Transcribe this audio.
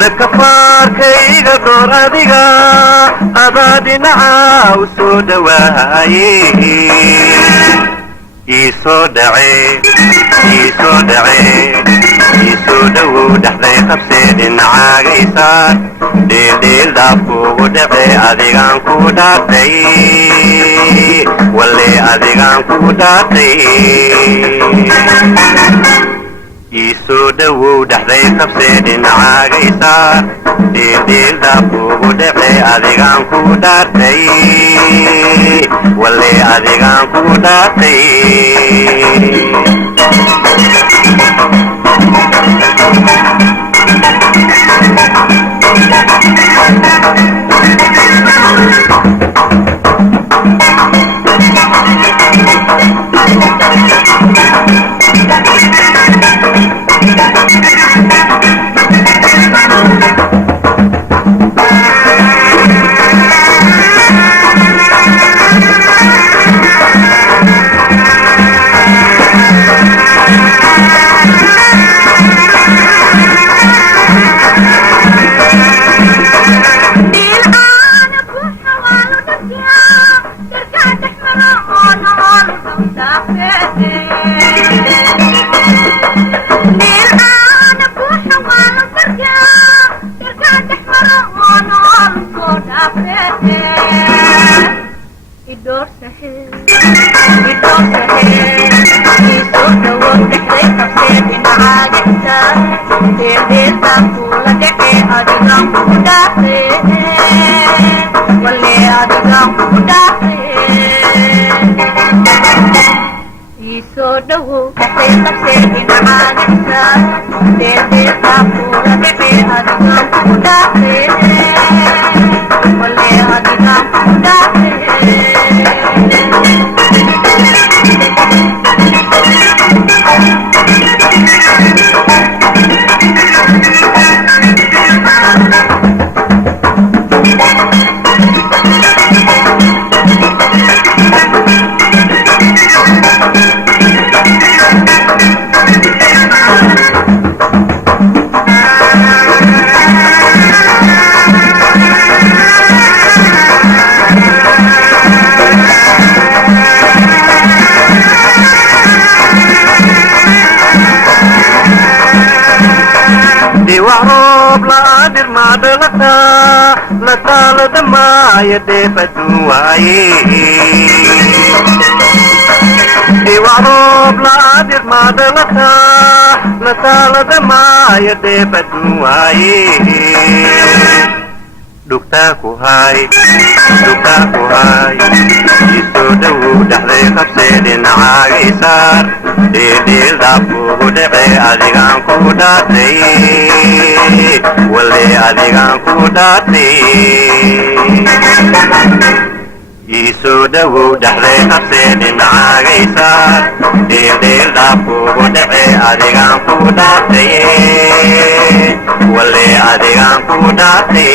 دكفار كيغا دور أديغا أبادنا وسود وهاي يسودعي يسودو دحدي خبسيدين عاقيسان ديل دافو ودعي أديغان كوداتي واللي أديغان كوداتي يسودو دحدي خبسيدين عاقيسان ديل دافو ودعي أديغان كوداتي واللي أديغان كوداتي وعروب لا أدر ما دلتا لطالة ما يدي فتواي lataalada maaya deebadnu waaye dhugtaa ku hay isoo dhowow dhexday qabsee dhinacaaga isaar dhiildhiildaa kuugu dhece adigaan ku dhaatay walle adigaan ku dhaatay isoo dhowow dhexday qabsee dhinacaaga isaar dhiildhiildaa kuugu dhece adigaan ku dhaatay walle adigaan ku dhaatay